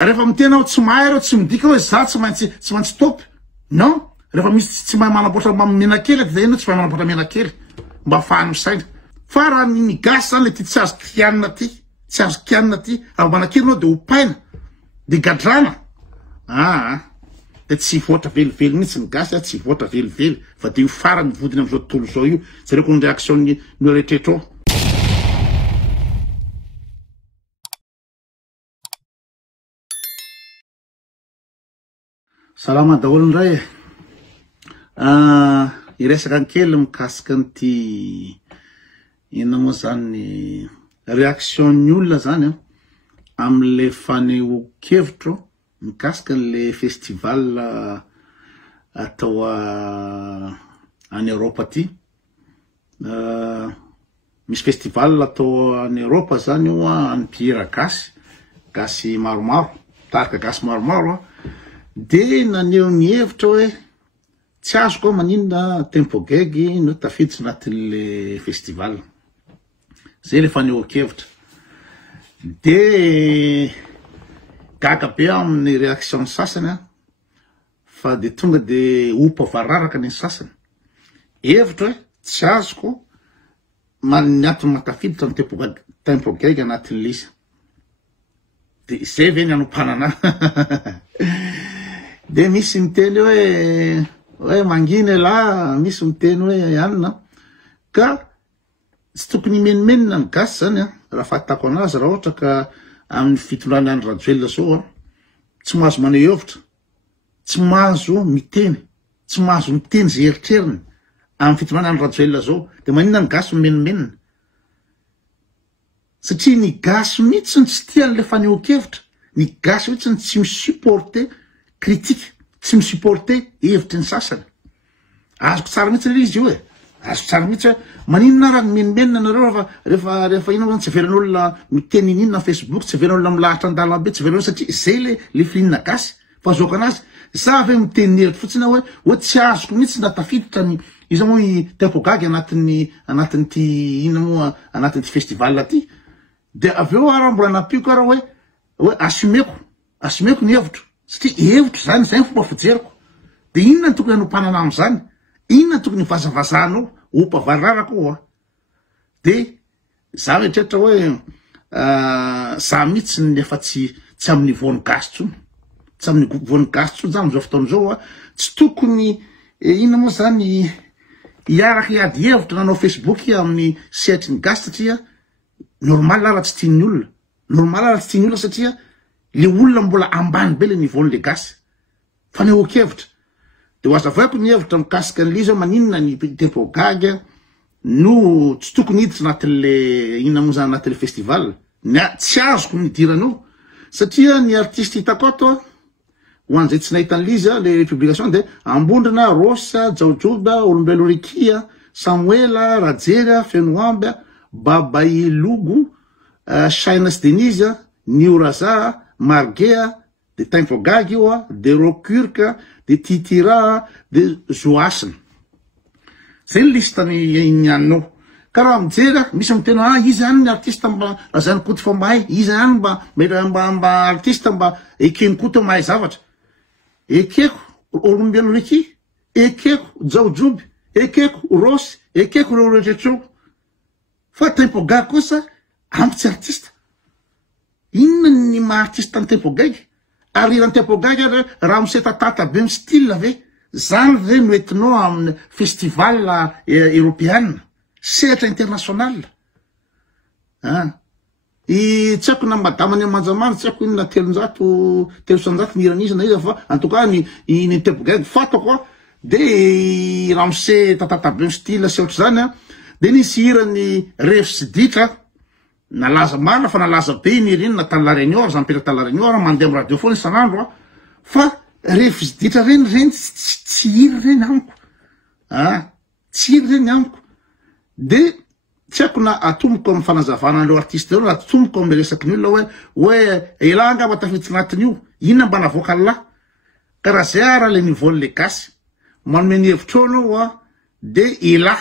Rehefa mitena tsy mahay reo tsy midika hoe za tsy maintsy top. Non, rehefa misy tsy mahay manamboatra menakely dia ino tsy mahay manamboatra menakely mba afahany misaina. Fa raha ny gasy zany le ty tsy azo kianina ty, tsy azo kianina ty, raha manakirinao dia hopaina, dia gadrana. Dia tsy voatra velively mihitsy ny gasy, tsy voatra velively, fa dia io farany vodiny amin'izao tontolo izao io. Jereko ny réaction-ny rehetrarehetra ao. Salama daholo indray. Iresaka kely mikasika an'ity ina moa zany ny réaction-ny olona zany amin'le fanehoan-kevitro mikasika an'le festival atao any Europe aty. Misy festival atao any Europe zany io an'mpihira gasy maromaro, tarika gasy maromaro de naneho ny hevitra hoe tsy azoko maninona tempo gegy no tafiditsy anatin'le festival. Zay le fanehoan-kevitra. De gaga be amin'ny réaction sasany fa de tonga de opa vararaka ny sasany. Hevitra hoe tsy azoko ny antony matafiditra ny tempo gegy anatin'le izy. De zay ve ny anompanana. De misy miteny hoe mangina la, misy miteny hoe anina, ka tsy tokony menimenina ny gasy zany raha fahatako anazy raha ohatra ka amin'ny fitondrany any Rajoelina zao tsy mahazo maneho hevitra, tsy mahazo miteny zay eritreriny amin'ny fitondrany any Rajoelina zao, de maninona ny gasy menimenina. Satria ny gasy mihitsy tsy tian'le fanehoan-kevitra, ny gasy mihitsy tsy misupporter critique, tsy misupporter hevitry ny sasany. Azoko tsara mihitsy le izy io azoko tsara mihitsy maninona raha menimenina nareo rehefa ino tsy veran'olona miteny inona Facebook, tsy veran'olona milahatra an-dalambe, tsy veran'olona satria zay le fininana gasy. Fa zoko anazy sa ve miteny hevitra fotsiny hoe tsy azoko mihitsy natafiditra ny izy moa tempo gagy anatin'ty ina moa anatin'ty festival aty. De aveo raha mbola napioko raha hoe asumeko ny hevitro. Satria hevitro zany zay fomba fijeriko. De inona tokony hanompanana am'zany? Inona tokony vazavazahanao? Opa vararaka ao. De za mieritreritra hoe za mihitsy nefa tsy amin'ny voany gasy tsony. Tsy amin'ny voany gasy tsony zany zao fotoan'izao tsy tokony inona moa zany hiaraka hiady hevitra nanao Facebook amin'ny sehatry ny gasy satria normal raha tsy tian'ny olona. Normal raha tsy tian'ny olona satria le olona mbola ambany be le nivaon'le gasy. Fanehoan-kevitra. De hoazavaiko ny hevitra mikasika an'le izy maninona ny tempo gagy no tsy tokony hiditra anatin'le inona moa zany anatin'le festival. Tsy azoko ny idiranao. Satria ny artiste hitako ato ho an'izay tsy nahita an'le izy le publication de Ambondrina, Rosa, Jaojoba, Olombelo Rikia, Samuela, Rajery, Fenoamby, Babailogo, Shainas Denise, Nioraza, Margea, de tempo gagy io de Rokurka, de Titira, de Zoasina. Zay ny listany anao. Ka raha mijery misy miteny izy any ny artiste mba zany koty fa mahay, izy any mba artiste mba ekeny koty mahay zavatra. Ekeko Olombelo Rikia, ekeko Jaojoby, ekeko Rosy, ekeko reo rehetraretreo. Fa tempo gagy kosa ampy tsy artiste. Inona ny maha-artiste ny tempo gagy? Ary ny tempo gagy raha misetatata be ny style ve? Zany ve no entinao amin'ny festival européenne, sehatra international. Tsy haiko na madamany amanjamany, tsy haiko inona 300 miran'izy na izy fa en tout cas ny tempo gagy fatako de raha misetatata be ny style sy ohatry zany de nisy hirany Refs Ditra nalaza marina fa nalaza be iny irinina tany La Réunion, zany mipetraka tany La Réunion mandeha amin'ny radio foana isan'andro fa Refs Ditra reny tsy hiry reny amiko. Tsy hiry reny amiko. De tsy haiko na atomoko amin'ny fanazavana an'ireo artiste ireo na atomoko amin'ny resaky ny olona hoe ela angamba tafiditsy anatin'io, inona mba navoaka an'la. Ka raha zay raha le nivaon'le gasy manome ny hevitra anao de ela.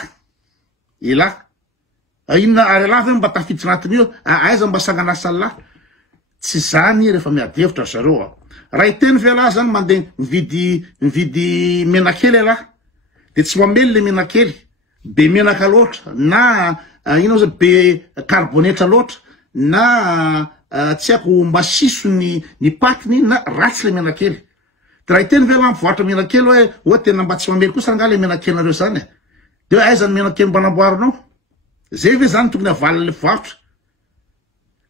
Inona ary ala ve mba tafiditsy anatin'io, aiza mba sanganasa an'la. tsy zany rehefa miadevitra zareo raha iteny vela zany mandeha mividy menakely alahy de tsy mamely le menakely be menaka loatra na ino zay be carbonetra loatra na tsy haiko masiso ny patiny na ratsy le menakely de raha iteny vela mivoatra menakely hoe tena mba tsy mamely kosa nga le menakelynareo zany de aizany menakely mba namboarinao zay ve zany tokony avaly le voavitra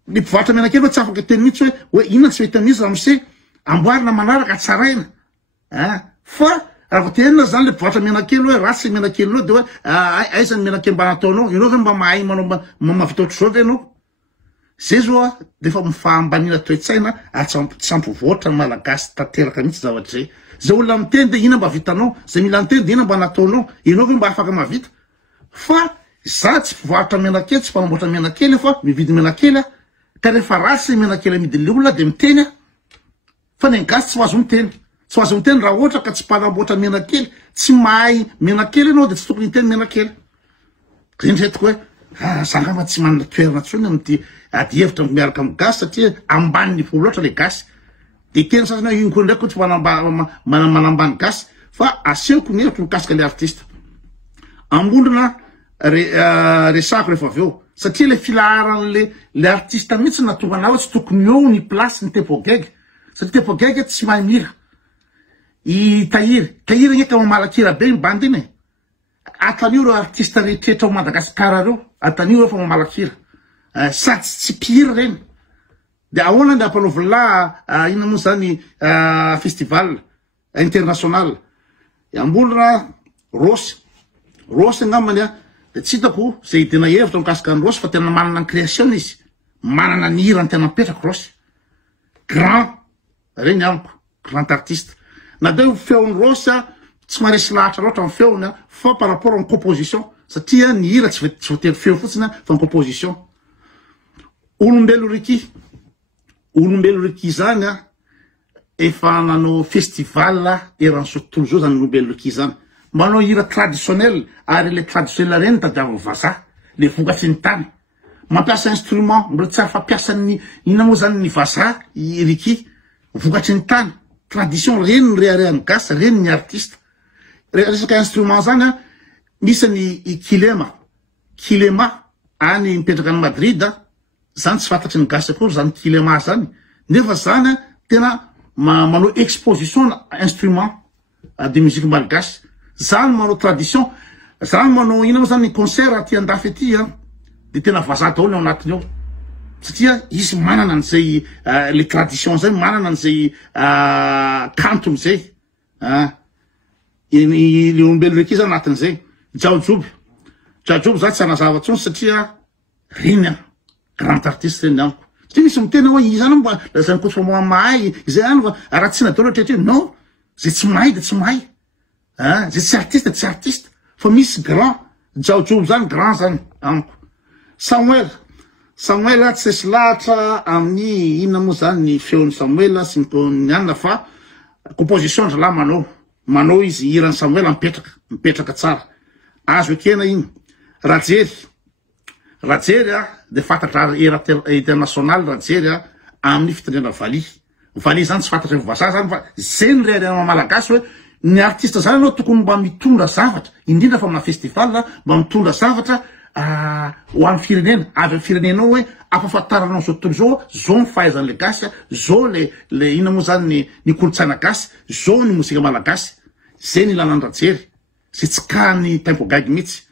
ny mpivoatra menakely hoe tsy afaka teny mihitsy hoe inona tsy mety amin'izy ramose amboarina manaraka tsaraina fa raha vo tenina zany le mpivoatra menakely hoe ratsy menakelynao de hoe aizany menakely mba nataonao ianao ve mba mahay manao mavita ohatry zao ve anao zay zao de fa mifambanina toe-tsaina tsy ampivoatra malagasy tanteraka mihitsy zavatra zay zay olona miteny de ina mba vitanao zay mila miteny de ina mba nataonao ianao ve mba afaka mavita fa za tsy mpivoatra menakely tsy mpanamboatra menakely fa mividy menakely ka rehefa ratsy menakely amidin'le olona de miteny fa ny gasy tsy ho azo miteny tsy ho azo miteny raha ohatra ka tsy mpanamboatra menakely tsy mahay menakely ianao de tsy tokony hiteny menakely zay ndretiko hoe zangama tsy manana toerana tsony amty ady hevitra miaraka amy gasy satria ambaniny fo loatra le gasy de tena sasany hoe ino koa ndraiky tsy manambany gasy fa aseoko ny hevitra mikasika le artiste ambondrona resako rehefa avy eo satria le filaharan'le artiste mihitsy natonga anao hoe tsy tokony eo ny place ny tepogege satria tepogege tsy mahay mira i tahira neka mamalakira be ny bandy iny atanio reo artiste rehetrehitra ao Madagasikara reo atanio reo fa mamalakira sady tsy mpihira reny de ahoana de ampanaovila ina moa zany festival international ambondrona rosy angamany de tsy hitako zay tena hevitra mikasika ny rosy fa tena manana ny création izy manana ny hira ny tena mipetraka rosy grand reny amiko grand artiste na de feony rosy tsy maresy lahatra loatra amin'ny feony fa par rapport amin'ny composition satria ny hira tsy voatery feo fotsiny fa ny composition olombelo riky zany efa nanao festival eran'izao tontolo zao zany olombelo riky zany manao hira traditionnel ary le traditionnel reny tadiavany vazaha le vokatry ny tany mampiasa instrument mbola tsy afa-piasan'ny ina moa zany ny vazaha riky vokatry ny tany tradition reny ny reharehan'ny gasy reny ny artiste resaka instrument zany misy ny kilema any mipetraka any Madrid zany tsy fantatry ny gasy akory zany kilema zany nefa zany tena manao exposition instrument de musique malagasy zany manao tradition zany manao ina moa zany ny concert aty andafy aty de tena vazaha daholo ao anatiny ao satria izy manana an'izay le tradition zay manana an'izay kantony zay le olombelo reky izy anatin'izay jaojoby za tsy anazava tsony satria reny grand artiste reny amiko satria misy mitena hoe izany mba lazany koa fa mahay izay any fa raha tsy nadolo tretry non zay tsy mahay de tsy mahay zay tsy artiste de tsy artiste fa misy grand jaojoby zany grand zany amiko Samuel tsy esy lahatra amin'ny inona moa zany ny feon'ny Samuel sy ny anina fa composition zala manao izy hirany Samuel mipetraka tsara azo ekena iny rajery de fantatra era international rajery amin'ny fitendrena vali zany tsy fantatra vazaha zany fa zay ny reharena malagasy hoe ny artiste zany anao tokony mba mitondra zavatra indrindra fa amina festival mba mitondra zavatra ho amin'ny firenena avy amin'ny firenenao hoe ampafantaranao zao tontolo zao ny fahaizan'le gasy zao le ina moa zany ny kolotsaina gasy zao ny mozika malagasy zay ny ilanany rajery zay tsy ka ny tempo gagy mihitsy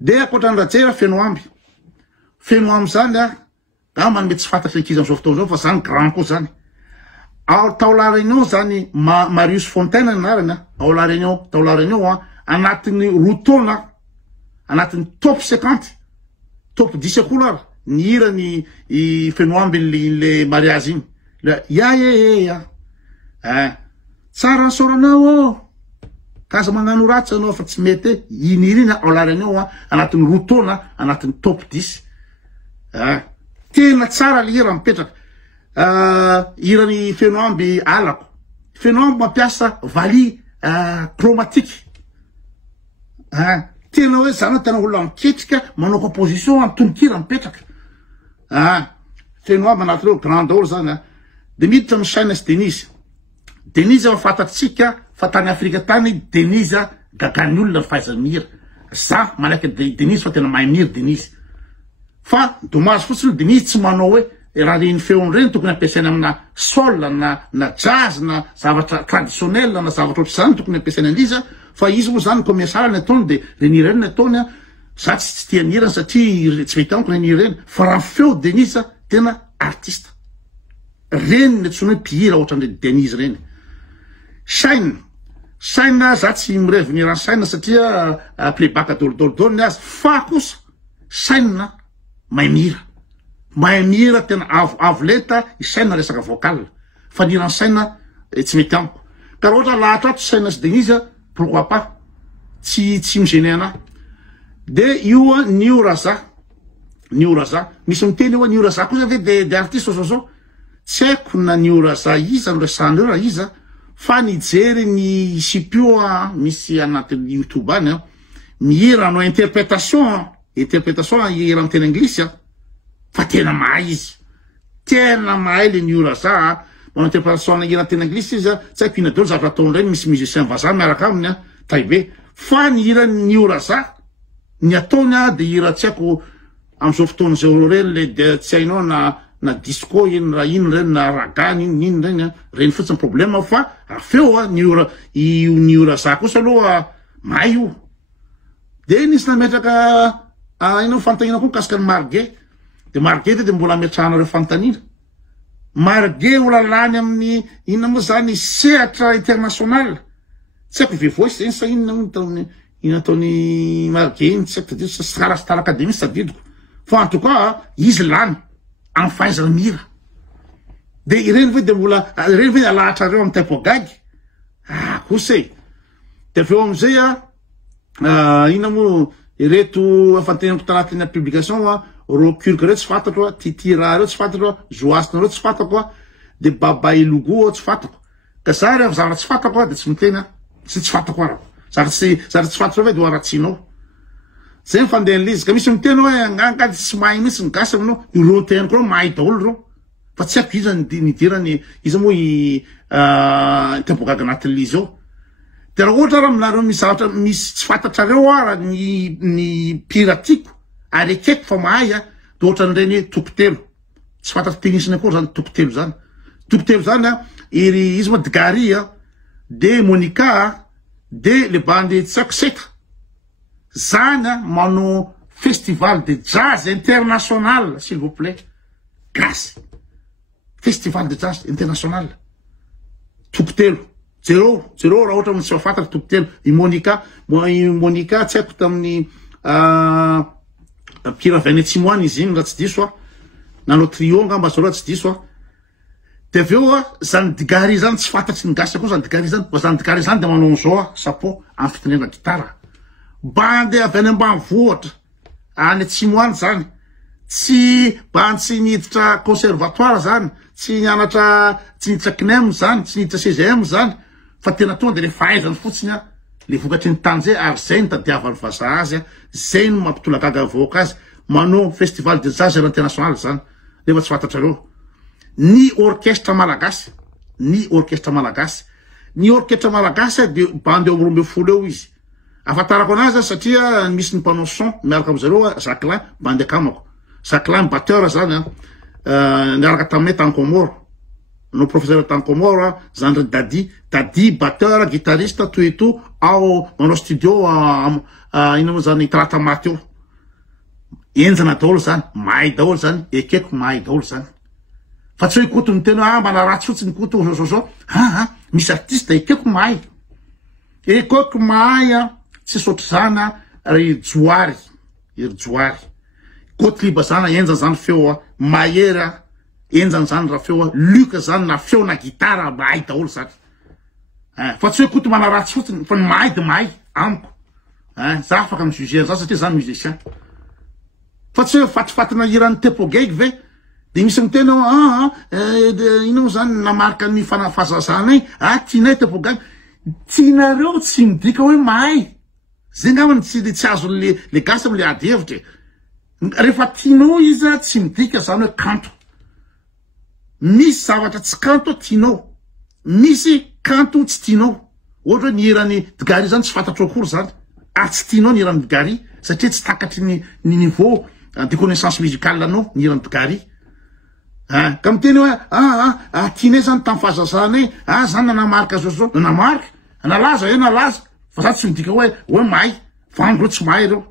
de akoatra ny rajery feno amby zany gamany mety tsy fantatry ankizy am'izao fotoana zao fa zany grand koa zany taola réunion zany Marius Fontaine anarany taola réunion anatin'ny rotaona anatin'ny top 50 top 10 akolo ary ny hira ny feno amby le mariage igny tsara soranao kaza magnano ratsy anao fa tsy mety iny hira iny taola réunion anatin'ny rotaona anatin'ny top 10 tena tsara le hira mipetraka hirany feno amby alako feno amby mampiasa vali chromatique tena hoe zany tena olona miketrika manao composition antonikira mipetraka feno aby anaty reo grand daholo zany a de miditra ny saina sy Denise. Denise efa fantatsika fa tany Afrika tany Denise gagany olona ny fahaizany mihira. Za malaky Denise fa tena mahay mihira Denise. Fa dommage fotsiny Denise tsy manao hoe raha reny feony reny tokony ampiasaina amina soul na jazz na zavatra traditionnel na zavatra ohatr'izany tokony ampiasaina an'izy fa izy moa zany commercial ny ataony de reny ireny ny ataony za tsy tia nirany satria tsy mety amiko reny ireny fa raha feo Denise tena artiste. Reny ny tsony mpihira ohatran'ireny Denise reny. Shine za tsy mirevy nirany Shine satria playback dolodolodolo ny azy fa kosa Shine mahay mihira tena avo leta i Shine resaka vocal fa nirany Shine tsy mety amiko. Ka raha ohatra lahatra ato Shine sy Denise pourquoi pas tsy migéné anahy. De io Nio Raza misy miteny io Nio Raza kosa ve de artiste zao tsy haiko na Nio Raza iza noresan'ireo raha iza fa nijery ny sipio misy anaty YouTube any mihira no interprétation ihira amin'ny teny anglisy fa tena mahay izy. Tena mahay le Nio Raza manao interprétation na hira teny anglisy izy tsy haiko ina daholo zavatra ataony reny misy musicien vazaha miaraka aminy Taipei fa ny hira Nio Raza ny ataony de hira tsy haiko am'izao fotoana zao reny le tsy hainao na disco iny raha iny reny na ragany iny reny fotsiny problème fa feo Nio Raza kosa aloha mahay io. De nisy nametraka inao fantanina koa mikasika ny Marguet. De Marguet de mbola ametrahanareo fantanina. Marguet olalany amin'ny inona moa zany sehatra international. Tsy haiko V-Voice zeny sa inona ataony Marguet iny tsy haiko sara star académie sadidiko. Fa en tout cas izy lany amin'ny fahaizany mihira. De ireny ve de mbola ireny ve alahatra reo amin'ny typogag. Kosa e. De aveo amizay inona moa ireto afantenako tanatin'ny publication Rocurque reo tsy fantatro Titira reo tsy fantatro Joasina reo tsy fantatro de Baba Ilogo tsy fantatro. Ka za reo zavatra tsy fantatro de tsy miteny tsy fantatro raha. Zavatra tsy fantatro ve de hoaratsinao. Zay fandeha an'izy ka misy miteny hoe angady tsy mahay mihitsy ny gasy aminao ireo teniko reo mahay daholo reo fa tsy haiko iza nidirany iza moa typogag anatin'izy ao. De raha ohatra raha aminareo misy zavatra misy tsy fantatrareo raha ny piratiko ary ekeko fa mahay de ohatran'ireny tokotelo tsy fantatro tenisiny akory zany tokotelo zany iry izy moa Dgary de Monica de le bandy tsy haiko Seka zany manao festival de jazz international s'il vous plaît grâce festival de jazz international tokotelo zero raha ohatra tsy fantatro tokotelo i Monica tsy haiko tamin'ny mpihira avy any Atsimoany izy iny raha tsy diso nanao trio ngamba zao raha tsy diso de aveo zany Dgary zany tsy fantatry ny gasy koa zany Dgary zany zany Dgary zany de manao zao chapeau amin'ny fitenena gitara bandy avy any ambanivohitra any Atsimoany zany tsy bandy tsy niditra conservatoire zany tsy nianatra tsy niditra CNEM zany tsy niditra CGM zany fa tena tonga de le fahaizany fotsiny le vokatry ny tany zay ary zay ny tadiavany vazaha azy zay no mampitolagaga avoaka azy manao festival de jazz international zany rehefa tsy fantatrareo. Ny orchestre malagasy de bandy eo amby 20 eo izy. Afantarako anazy satria misy ny mpanao son miaraka am'zareo Jacquelin bandy akamako. Jacquelin batteur zany niaraka taminay Tancomore. No professeur Tancomore zany Dadi batteur guitariste tout et tout ao manao studio ina moa zany Talata maty eo. Enjana daholo zany, mahay daholo zany, ekeko mahay daholo zany. Fa tsy hoe koto ny tena mana ratsy fotsiny koto zao misy artiste ekeko mahay. Ekeko mahay tsy sotro zany ry Joary. Koto liba zany enjana zany feo mahery enjana zany raha feo Luc zany na feo na gitara mahay daholo zany. Fa tsy hoe koto mana ratsy fotsiny fa ny mahay de mahay amiko. Za afaka mijuger za satria zany musicien. Fa tsy hoe fatifatina hiran'ny tepogeg ve de misy mitena ino zany namarika ny fazazanay tianay tepogag tianareo tsy midika hoe mahay zay ngambany tsy azo le gasy am'le ady hevitra rehefa tianao izy tsy midika zany hoe kanto misy zavatra tsy kanto tianao, misy kanto tsy tianao. Ohatra hoe nihirany Dgary zany tsy fantatro akory zany, tsy tianao nihirany Dgary satria tsy takatry ny niveau de connaissance musicale anao nihirany Dgary. Ka miteny hoe tianay zany tamin'ny fahazazana zany nanamarika zao nanamarika nalaza nalaza fa za tsy midika hoe mahay vango reo tsy mahay reo.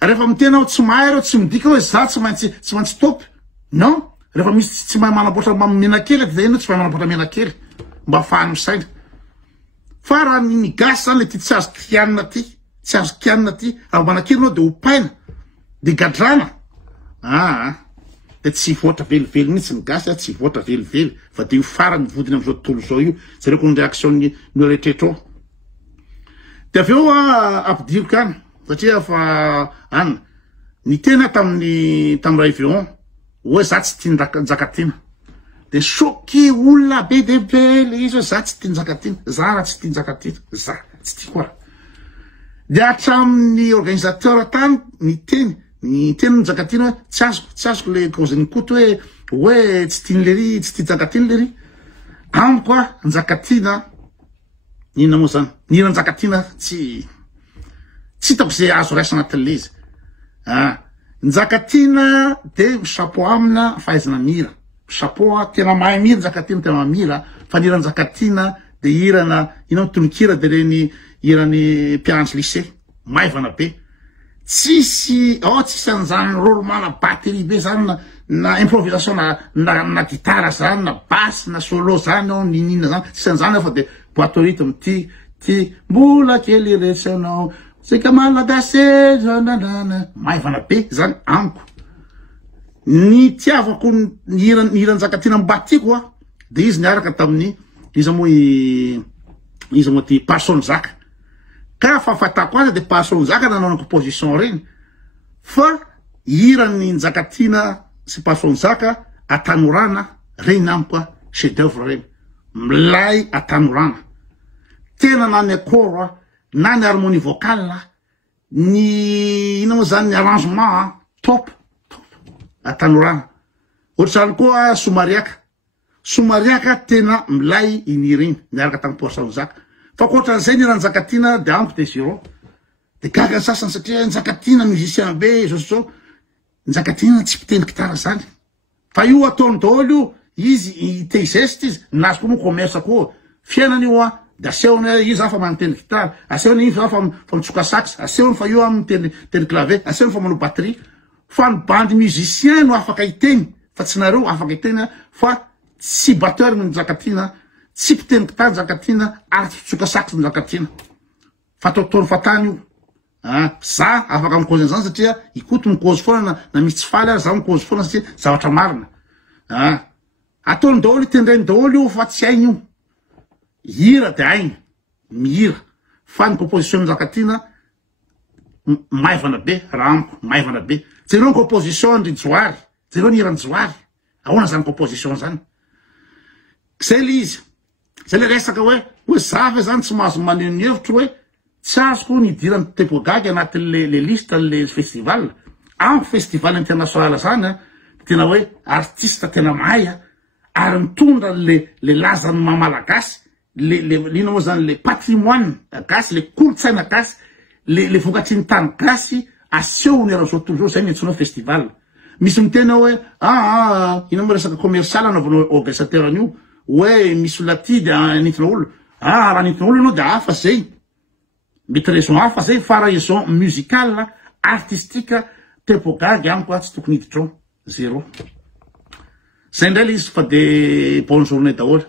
Rehefa mitena tsy mahay reo tsy midika hoe za tsy maintsy topy non. Rehefa misy tsy mahay manamboatra menakely de ino tsy mahay manamboatra menakely mba afahany misaina. Fa raha ny gasy zany le tsy azo kianina ty ary manakely anao de opaina de gadrana de tsy voatra velively mihitsy ny gasy tsy voatra velively fa de io farany vodiny am'izao tontolo zao io zareko ny réaction-ny rehetraretra ao. De avy eo ampidiriko any satria fa any ny tena tamin'ny Raiveon hoe za tsy tia Njakatiana de choqué olona be dehibe le izy hoe za tsy tia Njakatiana, za raha tsy tia Njakatiana, za tsy tia koa. De hatramin'ny organisateur tany ny teny Njakatiana hoe tsy azoko le kaozany koto hoe tsy tia lery, tsy tia Njakatiana lery. Amiko Njakatiana inona moa zany? Nihira Njakatiana tsy hitako zay azo raisa anatin'le izy. Njakatiana de chapeau amina fahaizana mira. Chapeau tena mahay mira Njakatiana, tena mira fa nihira Njakatiana de hirana inona tononkira de reny hirany mpianatry lycée maivana be. Tsisy an'izany rôle mana batterie be zany na improvisation na gitara zany na basse na solo zany ninina zany tsisy an'izany fa de boîte au rythme ty mbola kely resanao sika malagasy zananana maivana be zany amiko. Ny tiavako nihira Njakatiana mbatiko de izy niaraka tamin'ny iza moa ty Passon Zaka. Ka fahafatako azy de Passon Zaka nanao composition reny fa hirany Njakatiana sy Passon Zaka Atanorana reny amiko chef d'œuvre reny milay Atanorana tena na ny accord na ny harmonie vocale ny ina moa zany ny arrangement top Atanorana. Ohatra zany koa Somariaka tena milay iniriny niaraka tamin'ny Passon Zaka. Fa koatran'izay nihira Njakatiana de amiko de zéro. De gaga sasany satria Njakatiana musicien be zao Njakatiana tsy mpitendry gitara zany. Fa io ataony daholo io izy te geste izy nazy koa moa commerce koa fiainany io de asehony io za fa manotendry gitara, asehony io za fa mitsoka sax, asehony fa io mitendry clavier, asehony fa manao batterie. Fa ny bandy musicien no afaka hiteny fa tsy nareo afaka hiteny fa tsy batteur ny Njakatiana, tsy mpitendry gitara Njakatiana ary tsy mitsoka sax Njakatiana. Fa ataotony fatany io. Za afaka mikozy an'izany satria ikoto mikozy foana na misy tsy faly za mikozy foana satria zavatra marina. Ataony daholo itendreny daholo io fa tsy hainy io. Hira de hainy, mihira. Fa ny composition Njakatiana maivana be, raha amiko maivana be. Jereo ny composition ny Joary, jereo ny hirany Joary. Ahoana zany composition zany? Zay le izy. Zay le resaka hoe za fe zany tsy mahazo maneho ny hevitro hoe tsy azoko nidirany Tebogagy anatin'le liste le festival. Amiko festival international zany tena hoe artiste tena mahay ary mitondra le lazany mamalagasy, lina moa zany le patrimoine gasy, le kolotsaina gasy, le vokatry ny tany gasy aseho ny aran'izao tontolo zao zay ny antsoina festival. Misy mitena hoe ina moa resaka commercial anaovanao organisateur an'io hoe misy olona ty de nitona olo. Raha nitona olo anao de hafa zay. Mety raison hafa zay fa raison musicale, artistique, Tebogagy amiko tsy tokony hiditra ao. Zéro. Zay indray le izy fa de bonne journée daholo.